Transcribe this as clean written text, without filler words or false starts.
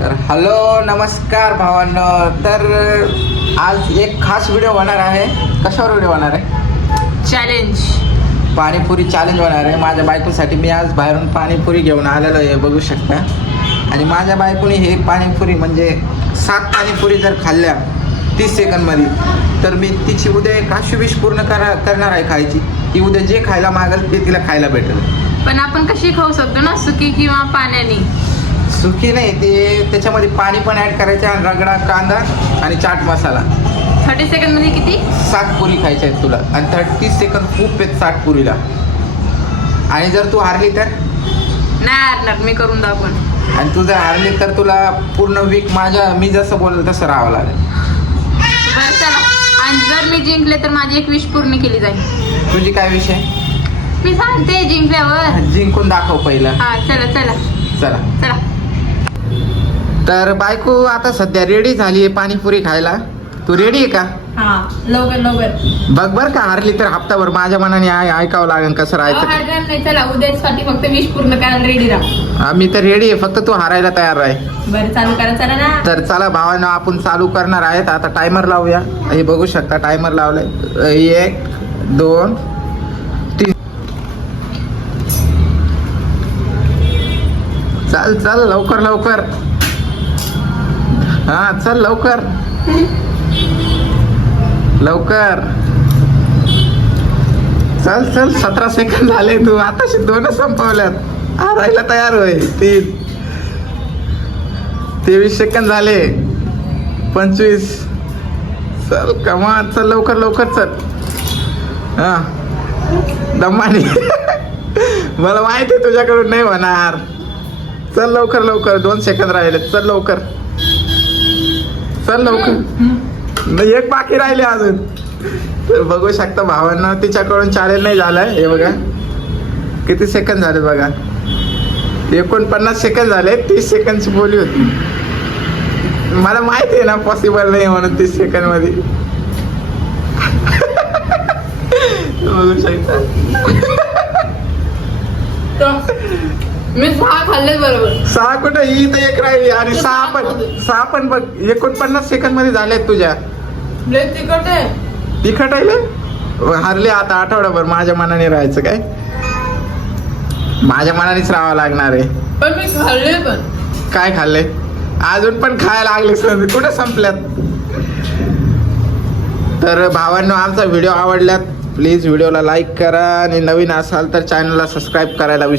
तर हॅलो नमस्कार भावांनो. तर आज एक खास व्हिडिओ होणार आहे. कशावर व्हिडिओ होणार आहे? चॅलेंज. पाणीपुरी चॅलेंज होणार आहे. माझ्या बायकोसाठी मी आज बाहेरून पाणीपुरी घेऊन आलेलो आहे, बघू शकता. आणि माझ्या बायकोने हे पाणीपुरी म्हणजे 7 पाणीपुरी जर खाल्ल्या 30 सेकंदमध्ये, तर मी तिची उद्या एक आशुविश पूर्ण करणार आहे खायची. ती उद्या जे खायला मागेल ते तिला खायला भेटेल. पण आपण कशी खाऊ शकतो ना, सुकी किंवा पाण्याने? सुकी नाही, ते त्याच्यामध्ये पाणी पण ॲड करायचं आणि रगडा कांदा आणि चाट मसाला. 30 सेकंड मध्ये किती? 7 पुरी खायच्या आहेत तुला. आणि 30 सेकंद खूप आहेत 60 पुरीला. आणि जर तू हारली तर नाही हारणार, मी करून दाखवून. आणि तू जर हारली तर तुला पूर्ण वीक मी जसं बोलल तसं राहावं लागेल. बरं चला. आणि जर मी जिंकले तर माझी एक विश पूर्ण केली जाईल. तुझी काय विषय? मी सांगते जिंकल्यावर. जिंकून दाखव पहिला. हा चला चला चला. चला. तर बायको आता सध्या रेडी झाली आहे पाणीपुरी खायला. तू रेडी आहे का? हा लवकर लवकर. बघ बर का, हारली तर हप्ताभर माझ्या मनाने ऐकावं लागेल कसं राहायचं. हारणार नाही. चला उद्यासाठी फक्त विश पूर्ण करायला रेडी राहा. मी तर रेडी आहे, फक्त तू हारायला तयार आहे. बरं चालू करा. चला ना. तर चला भावांनो, आपण चालू करणार आहेत. आता टायमर लावूया. हे बघू शकता टायमर लावलाय. 1 2 3. चल चल लवकर लवकर. हा चल लवकर लवकर. चल चल 17 सेकंद झाले. तू आताशी 2 संपवल्यात. हारायला तयार होय. 3 23 सेकंद झाले. 25. चल कमान, चल लवकर लवकर चल. हा दमाने. मला माहिती आहे तुझ्याकडून नाही होणार. चल लवकर लवकर. 2 सेकंद राहिले. चल लवकर चल लवकर. एक बाकी राहिले अजून. तर बघू शकता भावांना, तिच्याकडून चॅलेंज नाही झालंय. हे बघा किती सेकंद झाले बघा. 49 सेकंद झाले. 30 सेकंदची बोली होती. मला माहिती आहे ना पॉसिबल नाही म्हणून 30 सेकंद मध्ये. बघू शकता. मी 6 खाल्ले बरोबर. 6 कुठं? ही तर 1 राहिली. आणि 6 पण बघ 49 सेकंद मध्ये झालेत तुझ्या. तिखट आहे. तिखट आहे. हारले आता आठवडाभर माझ्या मनाने राहायचं काय? माझ्या मनानेच राहावं लागणार आहे. पण मी खाल्ले. पण काय खाल्ले? अजून पण खायला लागले. कुठे संपल्यात? तर भावांनो, आमचा व्हिडिओ आवडल्यात प्लीज व्हिडिओला लाईक करा आणि नवीन असाल तर चॅनलला सबस्क्राईब करायला विसरू